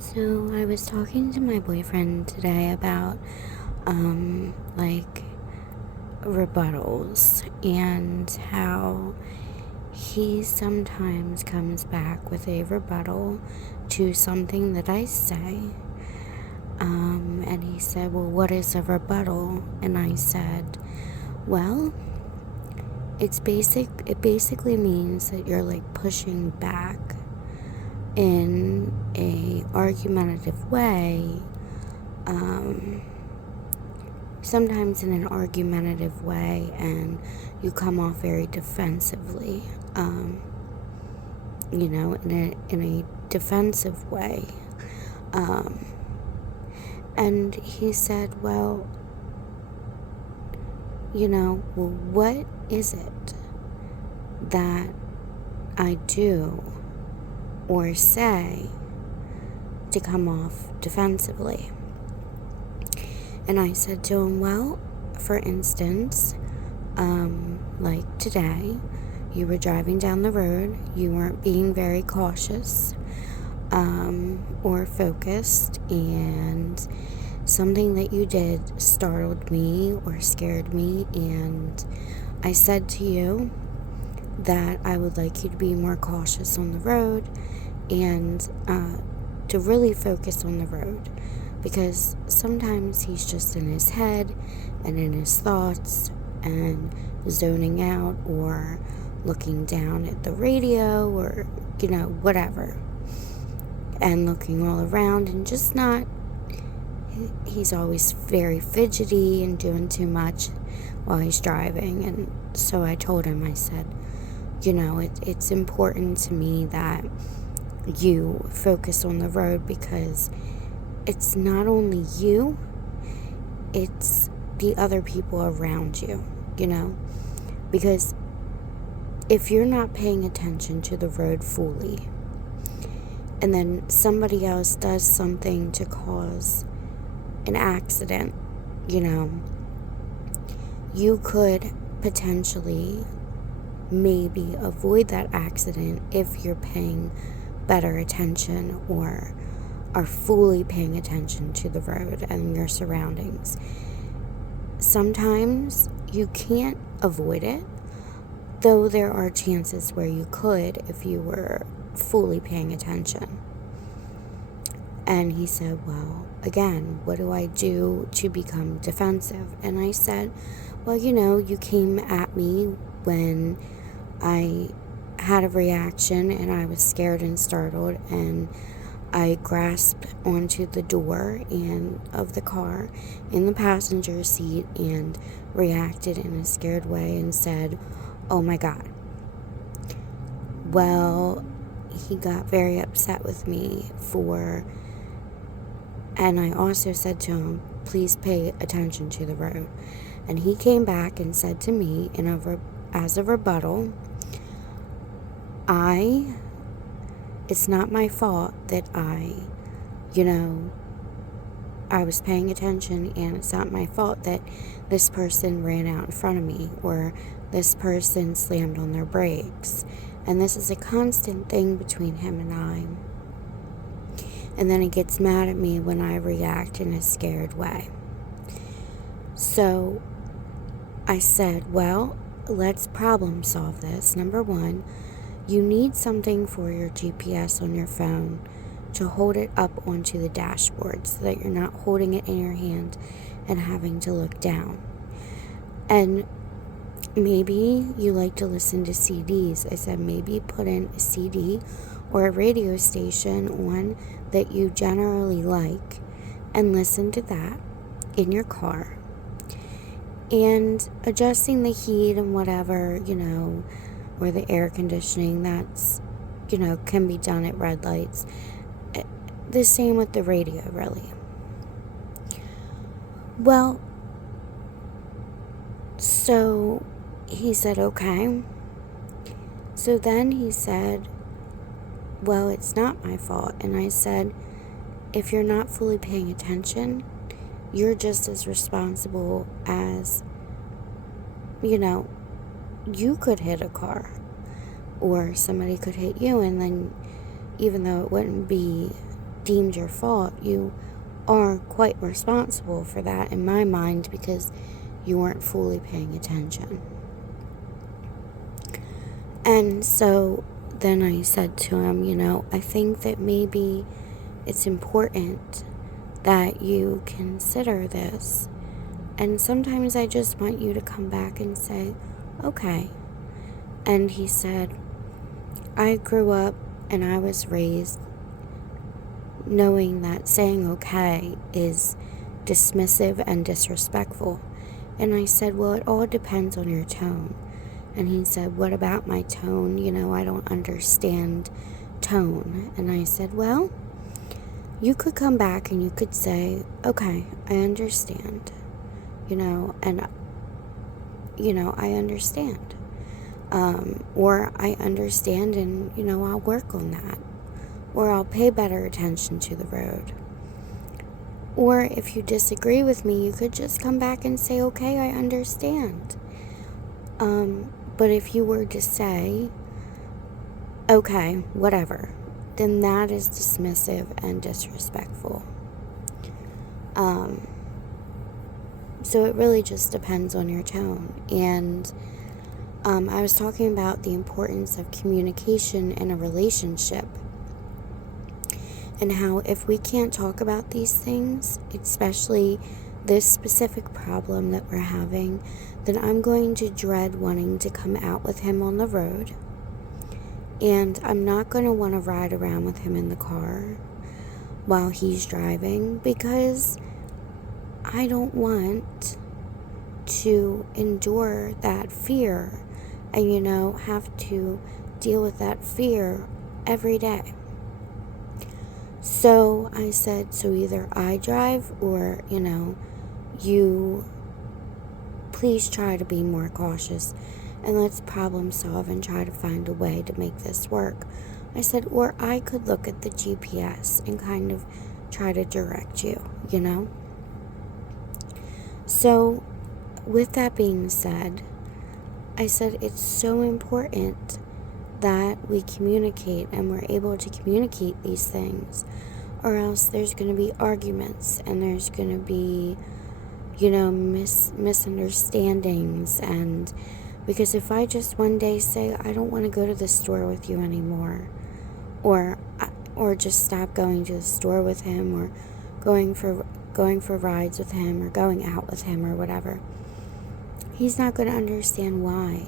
So I was talking to my boyfriend today about like rebuttals and how he sometimes comes back with a rebuttal to something that I say. And he said, "Well, what is a rebuttal?" And I said, "Well, it basically means that you're like pushing back in a argumentative way, sometimes in an argumentative way, and you come off very defensively, in a defensive way." And he said, "Well, well, what is it that I do or say to come off defensively?" And I said to him, "Well, for instance, like today, you were driving down the road, you weren't being very cautious or focused, and something that you did startled me or scared me, and I said to you that I would like you to be more cautious on the road and to really focus on the road, because sometimes he's just in his head and in his thoughts and zoning out or looking down at the radio or whatever, and looking all around and just not, he's always very fidgety and doing too much while he's driving." And so I told him, I said, it's important to me that you focus on the road, because it's not only you, it's the other people around you, because if you're not paying attention to the road fully, and then somebody else does something to cause an accident, you could potentially maybe avoid that accident if you're paying better attention or are fully paying attention to the road and your surroundings. Sometimes you can't avoid it, though there are chances where you could if you were fully paying attention. And he said, "Well, again, what do I do to become defensive?" And I said, "Well, you came at me when I had a reaction and I was scared and startled, and I grasped onto the door of the car in the passenger seat and reacted in a scared way and said, 'Oh my God.' Well, he got very upset with me and I also said to him, 'Please pay attention to the road.' And he came back and said to me as a rebuttal, it's not my fault that I was paying attention, and it's not my fault that this person ran out in front of me or this person slammed on their brakes. And this is a constant thing between him and I. And then he gets mad at me when I react in a scared way." So I said, "Well, let's problem solve this. Number one, you need something for your GPS on your phone to hold it up onto the dashboard so that you're not holding it in your hand and having to look down. And maybe you like to listen to CDs." I said, "Maybe put in a CD or a radio station on that you generally like and listen to that in your car. And adjusting the heat and whatever, or the air conditioning, that's, can be done at red lights. The same with the radio, really." Well, so he said, "Okay." So then he said, "Well, it's not my fault." And I said, "If you're not fully paying attention, you're just as responsible as, you could hit a car or somebody could hit you, and then even though it wouldn't be deemed your fault, you are quite responsible for that in my mind, because you weren't fully paying attention. And so then I said to him, I think that maybe it's important that you consider this. And sometimes I just want you to come back and say, okay. And he said, I grew up and I was raised knowing that saying okay is dismissive and disrespectful. And I said, well, it all depends on your tone. And he said, what about my tone? I don't understand tone. And I said, well, you could come back and you could say, okay, I understand, and, I understand. Or I understand and, I'll work on that. Or I'll pay better attention to the road. Or if you disagree with me, you could just come back and say, okay, I understand. But if you were to say, okay, whatever, then that is dismissive and disrespectful. So it really just depends on your tone. And I was talking about the importance of communication in a relationship, and how if we can't talk about these things, especially this specific problem that we're having, then I'm going to dread wanting to come out with him on the road. And I'm not going to want to ride around with him in the car while he's driving, because I don't want to endure that fear and, have to deal with that fear every day. So I said, so either I drive or, you please try to be more cautious and let's problem solve and try to find a way to make this work. I said, or I could look at the GPS and kind of try to direct you, So with that being said, I said it's so important that we communicate and we're able to communicate these things, or else there's going to be arguments and there's going to be, misunderstandings. And because if I just one day say, I don't want to go to the store with you anymore, or just stop going to the store with him, or going for rides with him, or going out with him, or whatever, he's not going to understand why.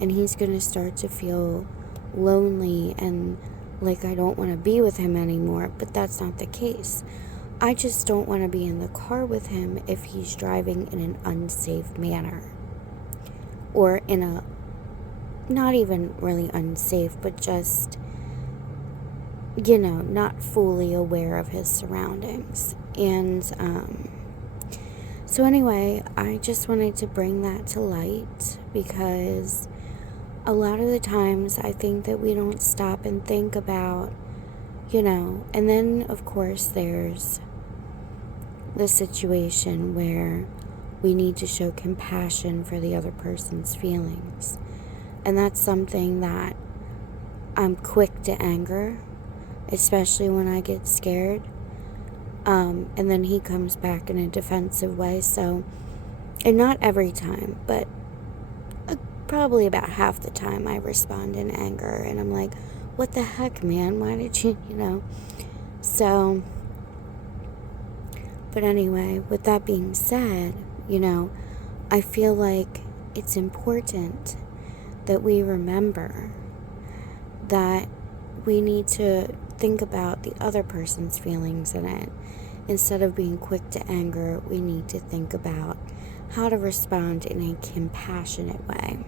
And he's going to start to feel lonely and like I don't want to be with him anymore. But that's not the case. I just don't want to be in the car with him if he's driving in an unsafe manner. Or in a, not even really unsafe, but just, not fully aware of his surroundings. And, so anyway, I just wanted to bring that to light, because a lot of the times I think that we don't stop and think about, and then of course there's the situation where we need to show compassion for the other person's feelings. And that's something that I'm quick to anger, especially when I get scared. And then he comes back in a defensive way. So, and not every time, but probably about half the time I respond in anger. And I'm like, what the heck, man? Why did you, So, but anyway, with that being said, I feel like it's important that we remember that we need to think about the other person's feelings in it. Instead of being quick to anger, we need to think about how to respond in a compassionate way.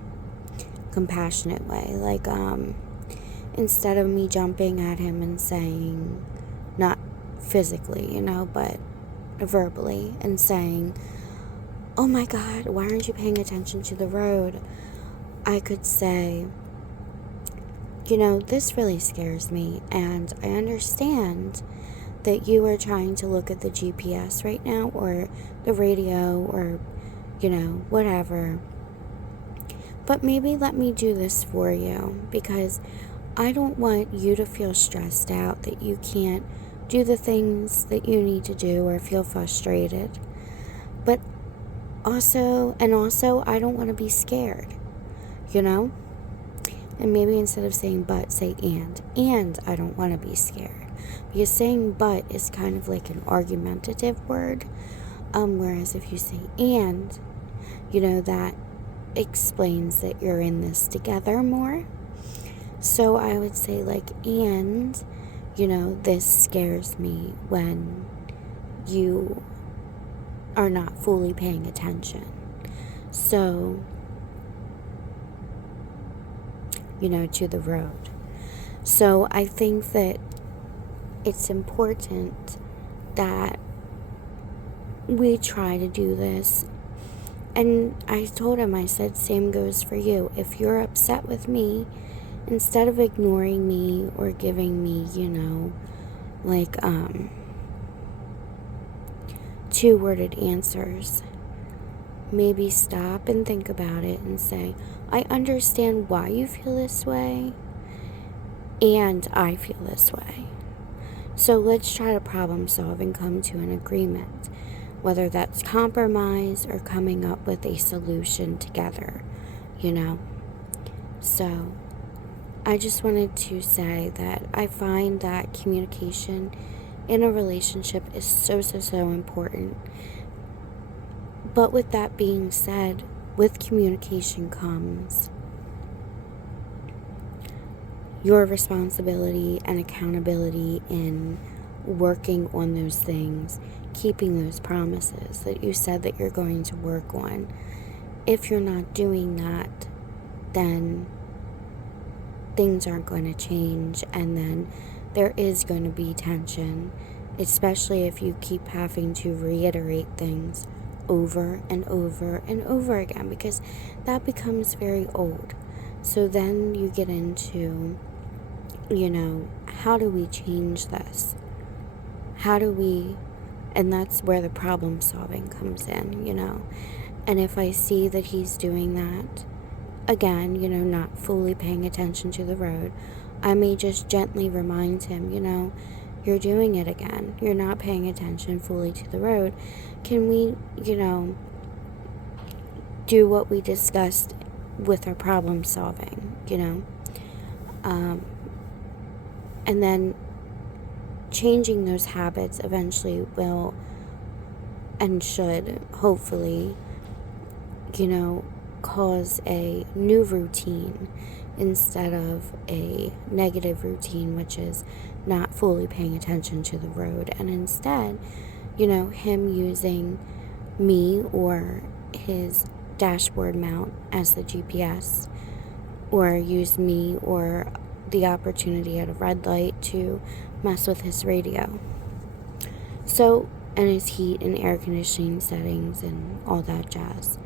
Like, instead of me jumping at him and saying, not physically, but verbally, and saying, oh my God, why aren't you paying attention to the road? I could say, this really scares me, and I understand that you are trying to look at the GPS right now, or the radio, or, whatever. But maybe let me do this for you, because I don't want you to feel stressed out that you can't do the things that you need to do or feel frustrated. But also, I don't want to be scared, you know? And maybe instead of saying but, say and I don't want to be scared. Because saying but is kind of like an argumentative word, whereas if you say and, that explains that you're in this together more. So I would say and, this scares me when you are not fully paying attention. So, to the road. So I think that it's important that we try to do this. And I told him, I said, same goes for you. If you're upset with me, instead of ignoring me or giving me, two-worded answers, maybe stop and think about it and say, I understand why you feel this way, and I feel this way. So let's try to problem solve and come to an agreement, whether that's compromise or coming up with a solution together, So I just wanted to say that I find that communication in a relationship is so important. But with that being said, with communication comes your responsibility and accountability in working on those things, keeping those promises that you said that you're going to work on. If you're not doing that, then things aren't going to change, and then there is going to be tension, especially if you keep having to reiterate things over and over and over again, because that becomes very old. So then you get into, how do we change this? And that's where the problem solving comes in, And if I see that he's doing that, again, not fully paying attention to the road, I may just gently remind him, you're doing it again. You're not paying attention fully to the road. Can we, do what we discussed with our problem solving, and then changing those habits eventually will and should hopefully, cause a new routine instead of a negative routine, which is not fully paying attention to the road. And instead, him using me or his dashboard mount as the GPS, or use me or the opportunity at a red light to mess with his radio. So, and his heat and air conditioning settings and all that jazz.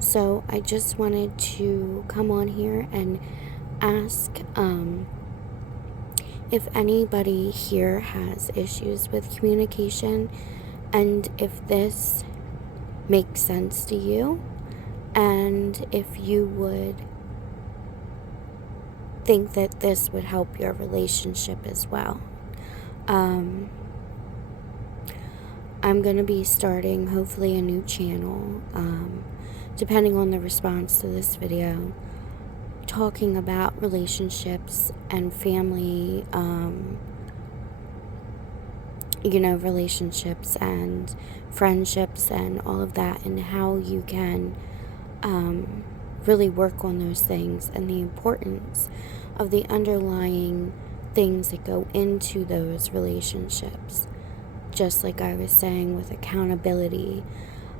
So I just wanted to come on here and ask if anybody here has issues with communication, and if this makes sense to you, and if you would think that this would help your relationship as well. I'm going to be starting hopefully a new channel, depending on the response to this video, talking about relationships and family, relationships and friendships and all of that, and how you can really work on those things, and the importance of the underlying things that go into those relationships. Just like I was saying, with accountability,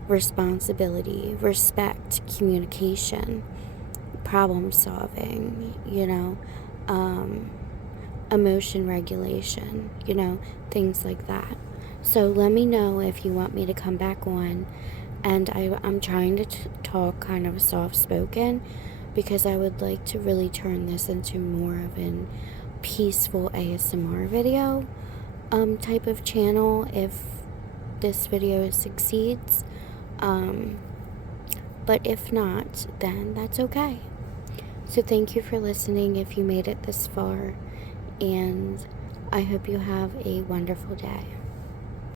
responsibility, respect, communication, problem solving, emotion regulation, things like that. So let me know if you want me to come back on. And I'm trying to talk kind of soft-spoken, because I would like to really turn this into more of an peaceful ASMR video type of channel if this video succeeds. But if not, then that's okay. So thank you for listening if you made it this far. And I hope you have a wonderful day.